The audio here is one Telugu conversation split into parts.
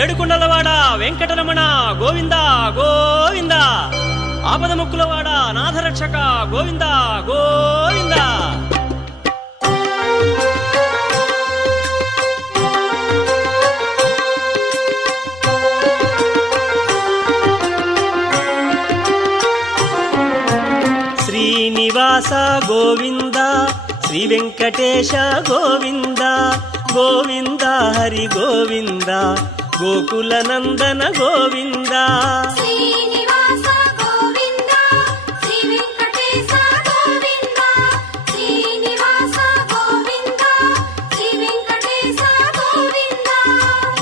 ఏడుకొండలవాడ వెంకటరమణ గోవింద గోవింద, ఆపద ముక్కులవాడ నాథరక్షక గోవింద గోవింద. శ్రీనివాస గోవింద, శ్రీ వెంకటేశ గోవింద గోవింద, హరి గోవింద, గోకుల నందన గోవింద. శ్రీనివాస గోవింద, శ్రీ వెంకటేశ గోవింద, శ్రీనివాస గోవింద, శ్రీ వెంకటేశ గోవింద.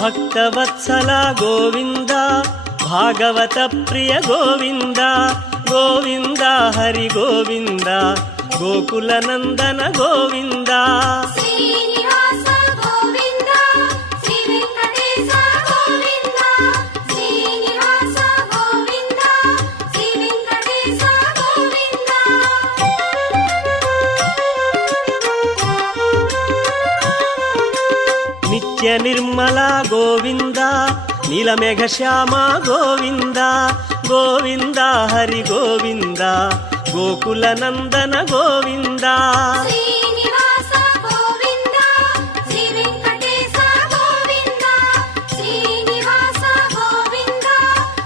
భక్తవత్సల గోవింద, భాగవత ప్రియ గోవింద గోవింద, హరి గోవింద, గోకుల నందన గోవింద. శ్రీనివాస గోవింద, శ్రీ వెంకటేశ గోవింద, శ్రీనివాస గోవింద, శ్రీ వెంకటేశ గోవింద. నిత్య నిర్మల గోవింద, నీలమేఘ శ్యామ గోవింద గోవింద, హరి గోవింద, గోకుల నందన గోవింద. శ్రీనివాస గోవింద, శ్రీ వెంకటేశ గోవింద, శ్రీనివాస గోవింద,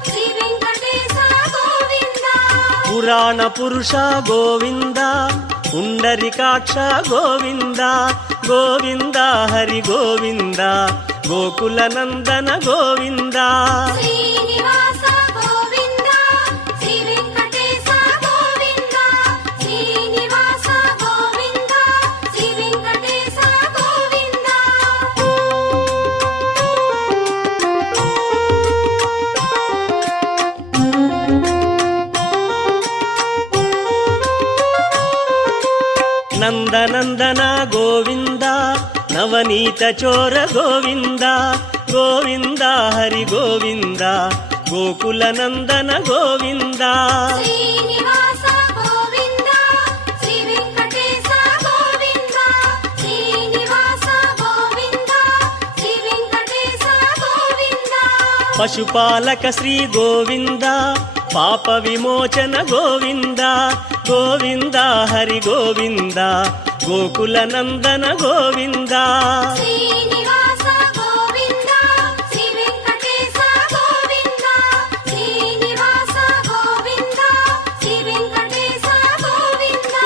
శ్రీ వెంకటేశ గోవింద. పురాణ పురుష గోవింద, పుండరికాక్ష గోవింద గోవింద, హరి గోవింద, గోకుల నందన గోవింద. శ్రీనివాస గోవింద, శ్రీ వెంకటేశ గోవింద, శ్రీనివాస గోవింద, శ్రీ వెంకటేశ గోవింద. నందనందన గోవింద, నవనీత చోర గోవింద గోవింద, హరి గోవింద, గోకుల నందన గోవింద. శ్రీనివాస గోవింద, శ్రీ వెంకటేశ గోవింద, శ్రీనివాస గోవింద, శ్రీ వెంకటేశ గోవింద. పశుపాలక శ్రీ గోవింద, పాప విమోచన గోవింద గోవింద, హరి గోవింద, గోకుల నందన గోవింద. శ్రీనివాస గోవింద, శ్రీ వెంకటేశ గోవింద, శ్రీనివాస గోవింద, శ్రీ వెంకటేశ గోవింద.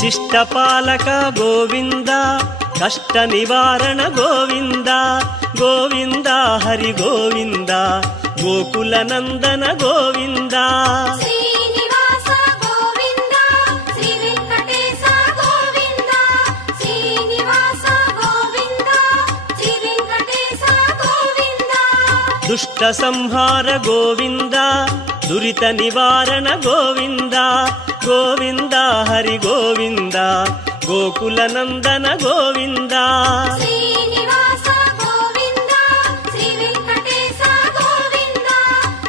శిష్టపాలక గోవింద, కష్ట నివారణ గోవింద గోవింద, హరి గోవింద, గోకుల నందన గోవింద. శ్రీనివాస గోవింద, శ్రీ వెంకటేశ గోవింద, శ్రీనివాస గోవింద, శ్రీ వెంకటేశ గోవింద. దుష్ట సంహార గోవింద, దురిత నివారణ గోవింద గోవింద, హరి గోవింద, గోకుల నందన గోవింద. శ్రీనివాస గోవింద, శ్రీ వెంకటేశ గోవింద,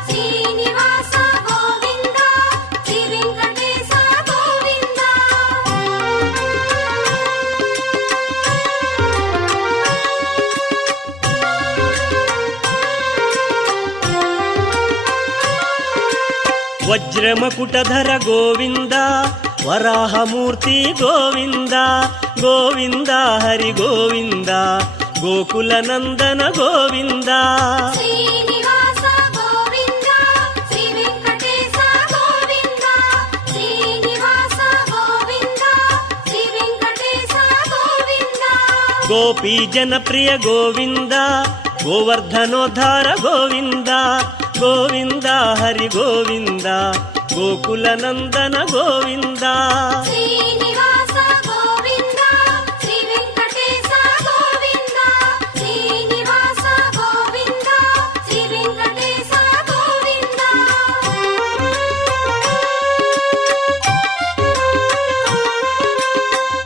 శ్రీనివాస గోవింద, శ్రీ వెంకటేశ గోవింద. వజ్రమకుటధర గోవింద, వరాహమూర్తి గోవింద గోవింద, హరి గోవింద, గోకుల నందన గోవింద. శ్రీనివాస గోవింద, శ్రీ వెంకటేశ గోవింద, శ్రీనివాస గోవింద, శ్రీ వెంకటేశ గోవింద. గోపీ జనప్రియ గోవింద, గోవర్ధనోద్ధార గోవింద గోవింద, హరి గోవింద, గోకుల నందన గోవింద. శ్రీనివాస గోవింద, శ్రీ వెంకటేశ గోవింద, శ్రీనివాస గోవింద, శ్రీ వెంకటేశ గోవింద.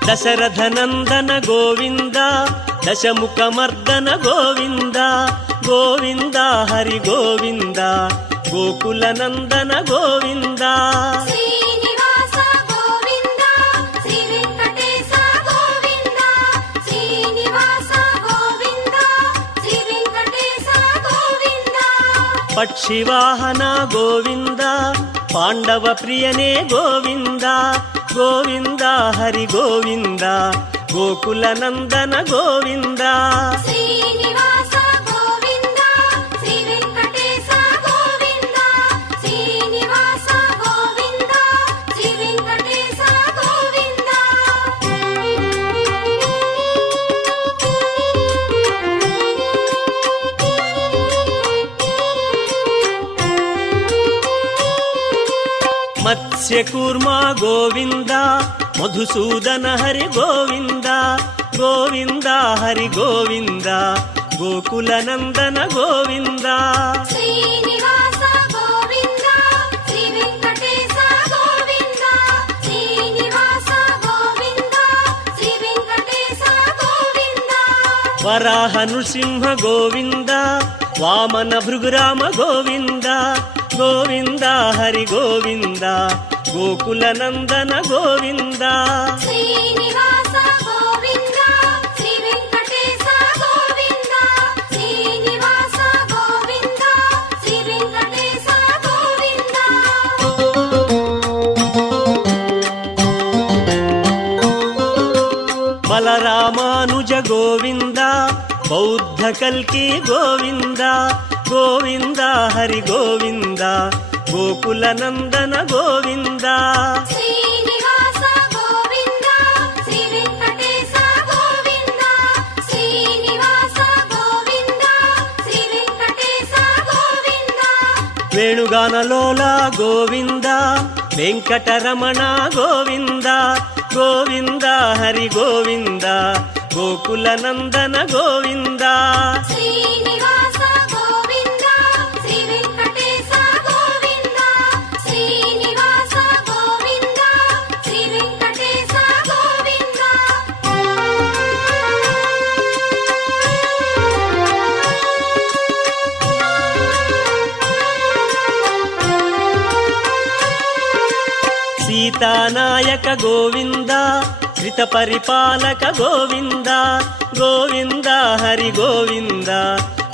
దశరథ నందన గోవింద, దశముఖమర్దన గోవింద గోవింద, హరి గోవింద, గోకుల నందన గోవింద. శ్రీనివాస గోవింద, శ్రీ వెంకటేశ గోవింద, పక్షివాహన గోవింద పాండవ ప్రియనే గోవింద గోవింద హరి గోవింద గోకుల నందన గోవింద శ్రీనివాస గోవింద శ్రీ వెంకటేశ గోవింద శ్రీనివాస గోవింద శ్రీ వెంకటేశ గోవింద మత్స్యకూర్మ గోవింద మధుసూదన హరి గోవింద గోవింద హరి గోవింద గోకుల నందన గోవింద శ్రీనివాస గోవింద శ్రీ వెంకటేశ గోవింద శ్రీనివాస గోవింద శ్రీ వెంకటేశ గోవింద వరాహ నృసింహ గోవింద వామన భృగురామ గోవింద గోవింద హరి గోవింద గోకుల నందన గోవింద శ్రీనివాస గోవింద శ్రీ వెంకటేశ గోవింద శ్రీనివాస గోవింద శ్రీ వెంకటేశ గోవింద బలరామానుజ గోవింద బౌద్ధ కల్కి గోవింద గోవింద హరి గోవింద గోకుల నందన గోవింద శ్రీనివాస గోవింద శ్రీ వెంకటేశ గోవింద శ్రీనివాస గోవింద శ్రీ వెంకటేశ గోవింద వేణుగానలోల గోవింద వెంకటరమణ గోవింద గోవింద హరి గోవింద గోకుల నందన గోవింద శ్రీనివాస గోవింద శ్రీ వెంకటేశ గోవింద శ్రీనివాస గోవింద శ్రీ వెంకటేశ గోవింద సీతానాయక గోవింద శ్రిత పరిపాలక గోవింద గోవింద హరి గోవింద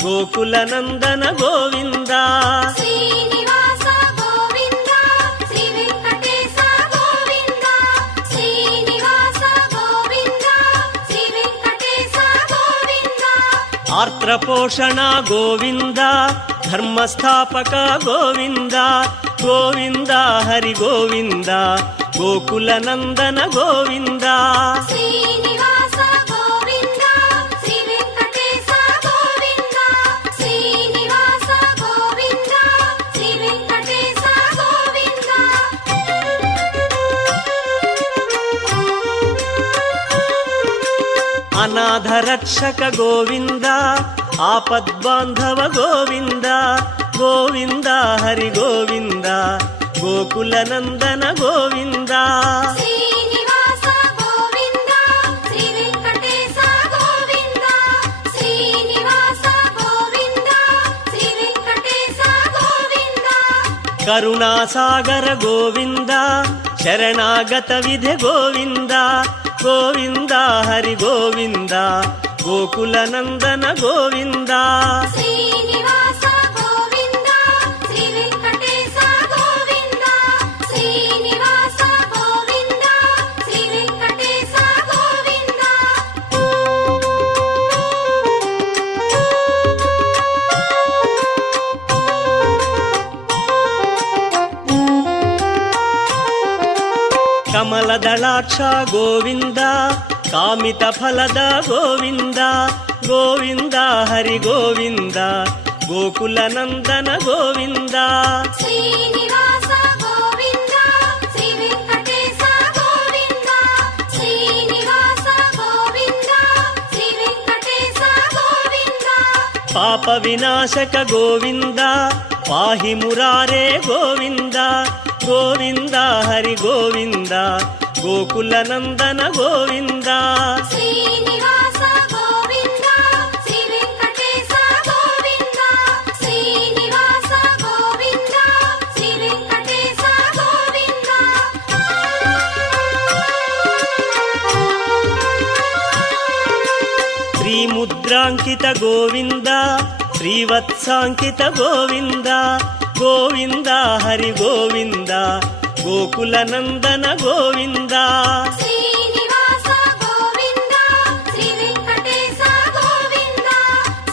గోకుల నందన గోవింద శ్రీనివాస గోవింద శ్రీ వెంకటేశ గోవింద శ్రీనివాస గోవింద శ్రీ వెంకటేశ గోవింద ఆర్త్రపోషణ గోవింద ధర్మస్థాపక గోవింద గోవింద హరి గోవింద గోకుల నందన గోవింద శ్రీనివాస గోవింద శ్రీ వెంకటేశ గోవింద శ్రీనివాస గోవింద శ్రీ వెంకటేశ గోవింద అనాథ రక్షక గోవింద ఆపద్బాంధవ గోవింద గోవింద హరి గోవింద గోకుల నందన గోవింద శ్రీనివాస గోవింద శ్రీ వెంకటేశ గోవింద శ్రీనివాస గోవింద శ్రీ వెంకటేశ గోవింద కరుణాసాగర గోవింద శరణాగత విధి గోవింద గోవింద హరి గోవింద గోకుల నందన గోవింద శ్రీనివాస గోవింద శ్రీ వెంకటేశ గోవింద శ్రీనివాస గోవింద శ్రీ వెంకటేశ గోవింద కమలదళాక్ష గోవింద కామిత ఫలద గోవింద గోవింద హరి గోవింద గోకుల నందన గోవింద శ్రీనివాస గోవింద శ్రీ వెంకటేశ గోవింద శ్రీనివాస గోవింద శ్రీ వెంకటేశ గోవింద పాప వినాశక గోవింద పాహి మురారే గోవింద గోవింద హరి గోవింద గోకుల నందన గోవింద శ్రీనివాస గోవింద శ్రీ వెంకటేశ గోవింద శ్రీనివాస గోవింద శ్రీ వెంకటేశ గోవింద శ్రీముద్రాంకిత గోవింద ಶ್ರೀವತ್ಸಾಂಕಿತ ಗೋವಿಂದ ಗೋವಿಂದ ಹರಿ ಗೋವಿಂದ ಗೋಕುಲ ನಂದನ ಗೋವಿಂದ ಶ್ರೀನಿವಾಸ ಗೋವಿಂದ ಶ್ರೀ ವೆಂಕಟೇಶ ಗೋವಿಂದ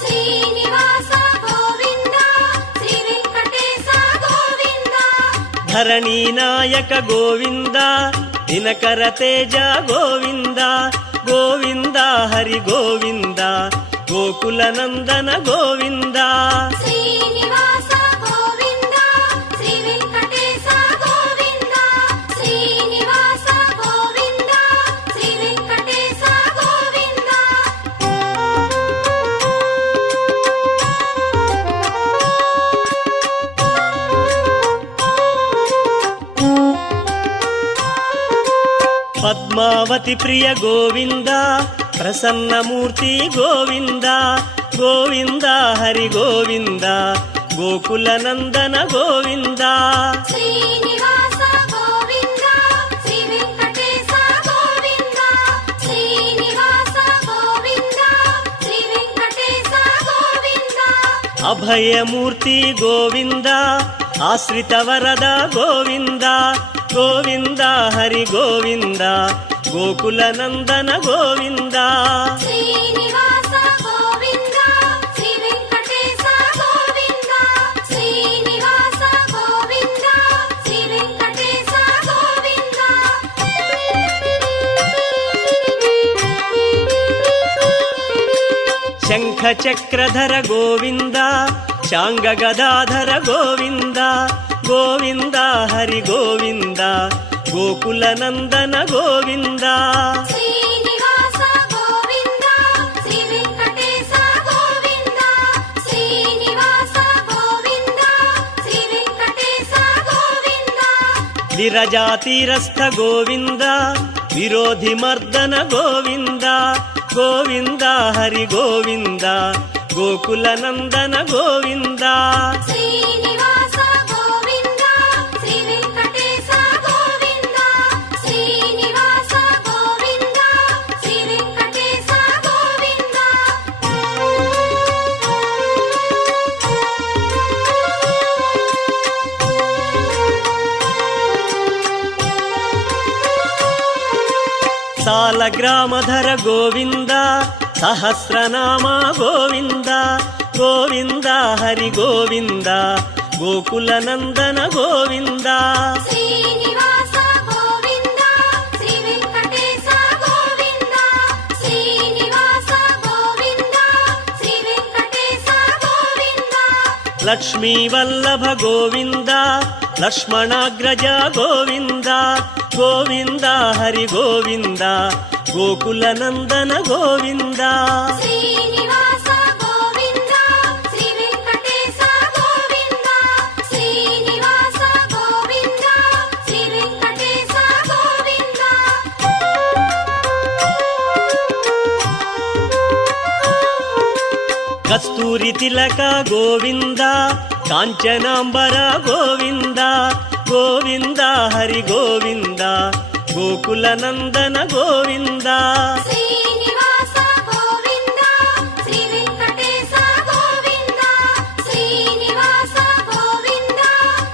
ಶ್ರೀನಿವಾಸ ಗೋವಿಂದ ಶ್ರೀ ವೆಂಕಟೇಶ ಗೋವಿಂದ ಧರಣಿ ನಾಯಕ ಗೋವಿಂದ ದಿನಕರ ತೇಜ ಗೋವಿಂದ ಗೋವಿಂದ ಹರಿ ಗೋವಿಂದ ಗೋಕುಲ ನಂದನ ಗೋವಿಂದ ಶ್ರೀನಿವಾಸ ಗೋವಿಂದ ಶ್ರೀ ವೆಂಕಟೇಶ ಗೋವಿಂದ ಶ್ರೀನಿವಾಸ ಗೋವಿಂದ ಶ್ರೀ ವೆಂಕಟೇಶ ಗೋವಿಂದ ಪದ್ಮಾವತಿ ಪ್ರಿಯ ಗೋವಿಂದ ಪ್ರಸನ್ನ ಮೂರ್ತಿ ಗೋವಿಂದ ಗೋವಿಂದ ಹರಿ ಗೋವಿಂದ ಗೋಕುಲ ನಂದನ ಗೋವಿಂದ ಶ್ರೀನಿವಾಸ ಗೋವಿಂದ ಶ್ರೀ ವೆಂಕಟೇಶ ಗೋವಿಂದ ಶ್ರೀನಿವಾಸ ಗೋವಿಂದ ಶ್ರೀ ವೆಂಕಟೇಶ ಗೋವಿಂದ ಅಭಯ ಮೂರ್ತಿ ಗೋವಿಂದ ಆಶ್ರಿತ ವರದ ಗೋವಿಂದ ಗೋವಿಂದ ಹರಿ ಗೋವಿಂದ ಗೋಕುಲ ನಂದನ ಗೋವಿಂದ ಶ್ರೀನಿವಾಸ ಗೋವಿಂದ ಶ್ರೀ ವೆಂಕಟೇಶ ಗೋವಿಂದ ಶ್ರೀನಿವಾಸ ಗೋವಿಂದ ಶ್ರೀ ವೆಂಕಟೇಶ ಗೋವಿಂದ ಶಂಖ ಚಕ್ರಧರ ಗೋವಿಂದ ಶಾಂಗ ಗದಾಧರ ಗೋವಿಂದ ಗೋವಿಂದ ಹರಿ ಗೋವಿಂದ ಗೋಕುಲ ನಂದನ ಗೋವಿಂದ ಶ್ರೀನಿವಾಸ ಗೋವಿಂದ ಶ್ರೀ ವೆಂಕಟೇಶ ಗೋವಿಂದ ಶ್ರೀನಿವಾಸ ಗೋವಿಂದ ಶ್ರೀ ವೆಂಕಟೇಶ ಗೋವಿಂದ ವಿರಜಾತೀರಸ್ಥ ಗೋವಿಂದ ವಿರೋಧಿ ಮರ್ದನ ಗೋವಿಂದ ಗೋವಿಂದ ಹರಿ ಗೋವಿಂದ ಗೋಕುಲ ನಂದನ ಗೋವಿಂದ ಶ್ರೀನಿವಾಸ ಗೋವಿಂದ ಶ್ರೀ ವೆಂಕಟೇಶ ಗೋವಿಂದ ಶ್ರೀನಿವಾಸ ಗೋವಿಂದ ಶ್ರೀ ವೆಂಕಟೇಶ ಗೋವಿಂದ ಸಾಲಗ್ರಾಮಧರ ಗೋವಿಂದ ಸಹಸ್ರನಾಮ ಗೋವಿಂದ ಗೋವಿಂದ ಹರಿ ಗೋವಿಂದ ಗೋಕುಲ ನಂದನ ಗೋವಿಂದ ಶ್ರೀನಿವಾಸ ಗೋವಿಂದ ಶ್ರೀ ವೆಂಕಟೇಶ ಗೋವಿಂದ ಶ್ರೀನಿವಾಸ ಗೋವಿಂದ ಶ್ರೀ ವೆಂಕಟೇಶ ಗೋವಿಂದ ಲಕ್ಷ್ಮೀ ವಲ್ಲಭ ಗೋವಿಂದ ಲಕ್ಷ್ಮಣಾಗ್ರಜ ಗೋವಿಂದ ಗೋವಿಂದ ಹರಿ ಗೋವಿಂದ ಗೋಕುಲ ನಂದನ ಗೋವಿಂದ ಶ್ರೀನಿವಾಸ ಗೋವಿಂದ ಶ್ರೀ ವೆಂಕಟೇಶ ಗೋವಿಂದ ಶ್ರೀನಿವಾಸ ಗೋವಿಂದ ಶ್ರೀ ವೆಂಕಟೇಶ ಗೋವಿಂದ ಕಸ್ತೂರಿ ತಿಲಕ ಗೋವಿಂದ ಕಾಂಚನಾಂಬರ ಗೋವಿಂದ ಗೋವಿಂದ ಹರಿ ಗೋವಿಂದ ಗೋಕುಲ ನಂದನ ಗೋವಿಂದ ಶ್ರೀನಿವಾಸ ಗೋವಿಂದ ಶ್ರೀ ವೆಂಕಟೇಶ ಗೋವಿಂದ ಶ್ರೀನಿವಾಸ ಗೋವಿಂದ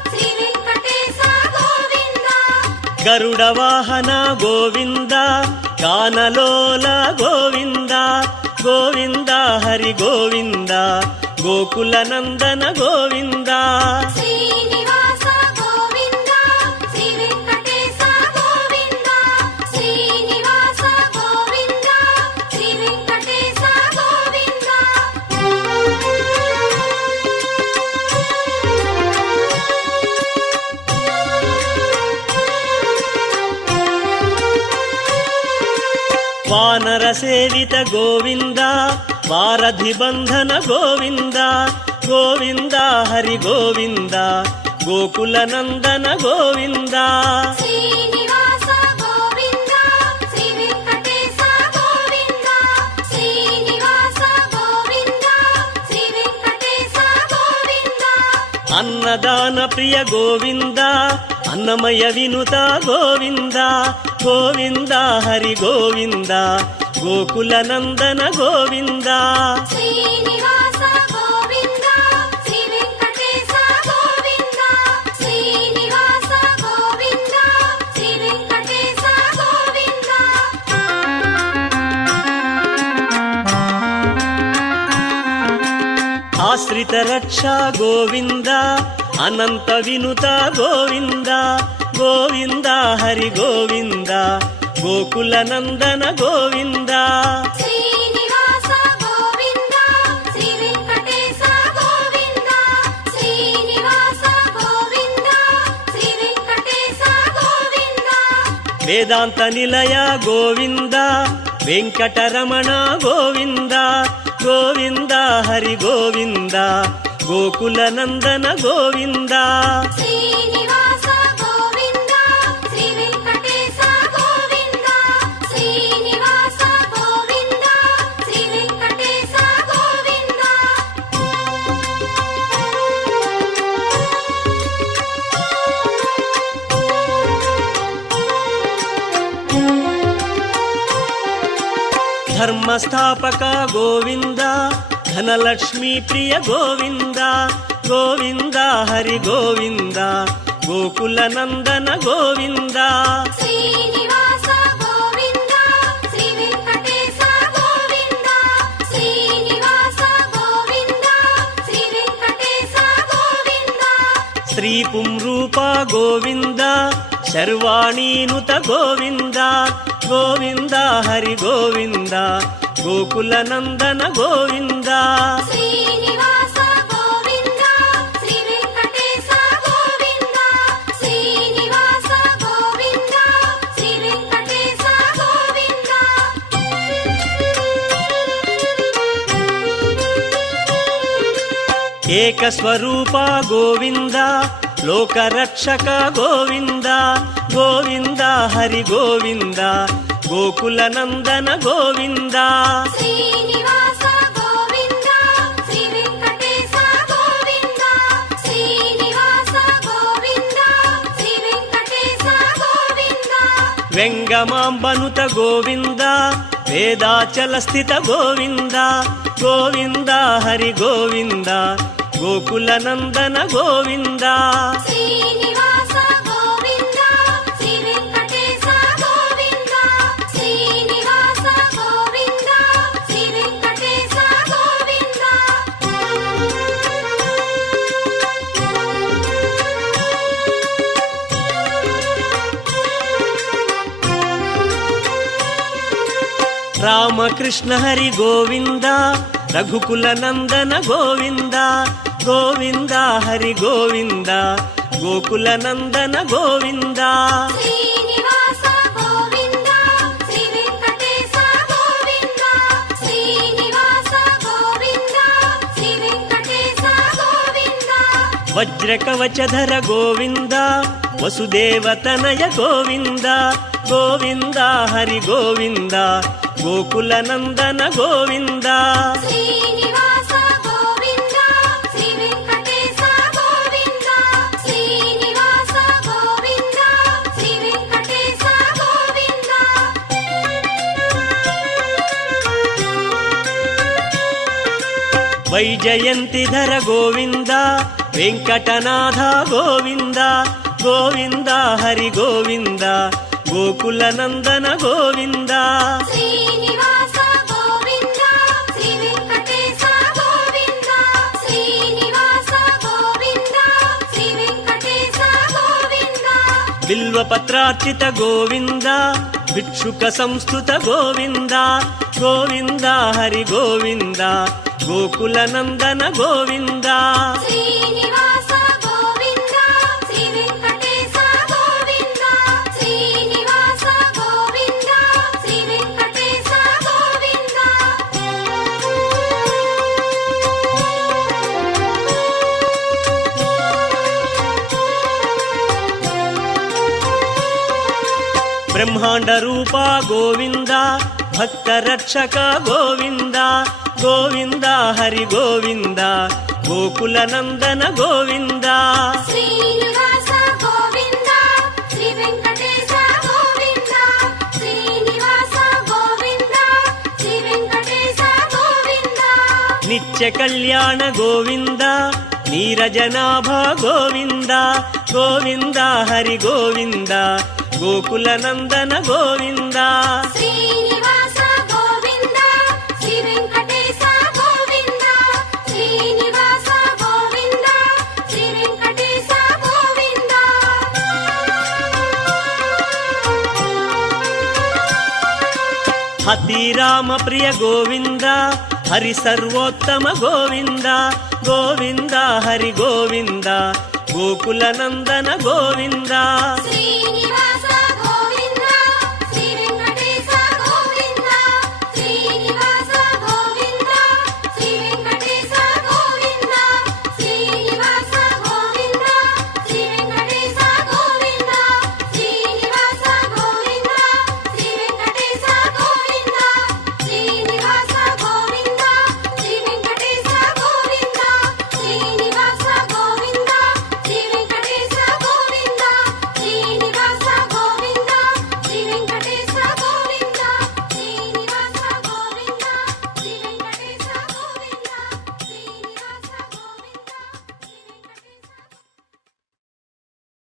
ಶ್ರೀ ವೆಂಕಟೇಶ ಗೋವಿಂದ ಗರುಡ ವಾಹನ ಗೋವಿಂದ ಕಾನಲೋಲ ಗೋವಿಂದ ಗೋವಿಂದ ಹರಿ ಗೋವಿಂದ ಗೋಕುಲ ನಂದನ ಗೋವಿಂದ ಶ್ರೀನಿವಾಸ ಗೋವಿಂದ ಶ್ರೀ ವೆಂಕಟೇಶ ಗೋವಿಂದ ಶ್ರೀನಿವಾಸ ಗೋವಿಂದ ಶ್ರೀ ವೆಂಕಟೇಶ ಗೋವಿಂದ ವಾನರ ಸೇವಿತ ಗೋವಿಂದ ವಾರಧಿ ಬಂಧನ ಗೋವಿಂದ ಗೋವಿಂದ ಹರಿ ಗೋವಿಂದ ಗೋಕುಲ ನಂದನ ಗೋವಿಂದ ಶ್ರೀನಿವಾಸ ಗೋವಿಂದ ಶ್ರೀ ವೆಂಕಟೇಶ ಗೋವಿಂದ ಶ್ರೀನಿವಾಸ ಗೋವಿಂದ ಶ್ರೀ ವೆಂಕಟೇಶ ಗೋವಿಂದ ಅನ್ನದಾನ ಪ್ರಿಯ ಗೋವಿಂದ ಅನ್ನಮಯ ವಿನುತ ಗೋವಿಂದ ಗೋವಿಂದ ಹರಿ ಗೋವಿಂದ ಗೋಕುಲ ನಂದನ ಗೋವಿಂದ ಶ್ರೀನಿವಾಸ ಗೋವಿಂದ ఆశ్రిత రక్ష గోవింద అనంత వినుత గోవింద గోవింద హరి గోవింద గోకుల నందన గోవింద శ్రీనివాస గోవింద శ్రీ వెంకటేశ గోవింద శ్రీనివాస గోవింద శ్రీ వెంకటేశ గోవింద వేదాంత నిలయ గోవింద వెంకటరమణ గోవింద గోవింద హరి గోవింద గోకుల నందన గోవింద శ్రీనివాస గోవింద శ్రీ వెంకటేశ గోవింద శ్రీనివాస గోవింద శ్రీ వెంకటేశ గోవింద ధర్మస్థాపక గోవింద ధనలక్ష్మీ ప్రియ గోవింద గోవింద హరి గోవింద గోకుల నందన గోవింద శ్రీనివాస గోవింద శ్రీ వెంకటేశ గోవింద శ్రీనివాస గోవింద శ్రీ వెంకటేశ గోవింద శ్రీ పుంరూప గోవింద శర్వాణీనుత గోవింద గోవింద హరి గోవింద గోకుల నందన గోవింద శ్రీనివాస గోవింద శ్రీ వెంకటేశ గోవింద శ్రీనివాస గోవింద శ్రీ వెంకటేశ గోవింద ఏకస్వరూప గోవింద లోకరక్షక గోవింద గోవింద హరి గోవింద గోకుల నందన గోవింద శ్రీనివాస గోవింద శ్రీ వెంకటేశ గోవింద శ్రీనివాస గోవింద శ్రీ వెంకటేశ గోవింద వెంగమాంబనుత గోవింద వేదాచల స్థిత గోవింద గోవింద హరి గోవింద గోకుల నందన గోవింద శ్రీనివాస గోవింద శ్రీ వెంకటేశ గోవింద శ్రీనివాస గోవింద శ్రీ వెంకటేశ గోవింద రామకృష్ణ హరి గోవింద రఘుకుల నందన గోవింద గోవింద హరి గోవింద గోకుల నందన గోవింద శ్రీనివాస గోవింద శ్రీ వెంకటేశ గోవింద శ్రీనివాస గోవింద శ్రీ వెంకటేశ గోవింద వజ్రకవచధర గోవింద వసుదేవతనయ గోవింద గోవింద హరి గోవింద గోకుల నందన గోవింద శ్రీనివాస గోవింద శ్రీ వెంకటేశ గోవింద శ్రీనివాస గోవింద శ్రీ వెంకటేశ గోవింద వైజయంతిధర గోవింద వెంకటనాథ గోవింద గోవింద హరి గోవింద గోకుల నందన గోవింద శ్రీనివాస గోవింద శ్రీ వెంకటేశ గోవింద శ్రీనివాస గోవింద శ్రీ వెంకటేశ గోవింద బిల్వపత్రార్చిత గోవింద భిక్షుక సంస్థుత గోవింద గోవింద హరి గోవింద గోకుల నందన గోవింద శ్రీనివాస గోవింద శ్రీ వెంకటేశ గోవింద శ్రీనివాస గోవింద శ్రీ వెంకటేశ గోవింద బ్రహ్మాండ రూప గోవింద భక్త రక్షక గోవింద గోవింద హరి గోవింద గోకుల నందన గోవింద శ్రీనివాస గోవింద శ్రీ వెంకటేశ గోవింద శ్రీనివాస గోవింద శ్రీ వెంకటేశ గోవింద నిత్య కళ్యాణ గోవింద నీరజనాభ గోవింద గోవింద హరి గోవింద గోకుల నందన గోవింద శ్రీనివాస గోవింద శ్రీ వెంకటేశ గోవింద శ్రీనివాస అతిరామ ప్రియ గోవింద హరి సర్వోత్తమ గోవింద గోవింద హరి గోవింద గోకుల నందన గోవింద శ్రీనివాస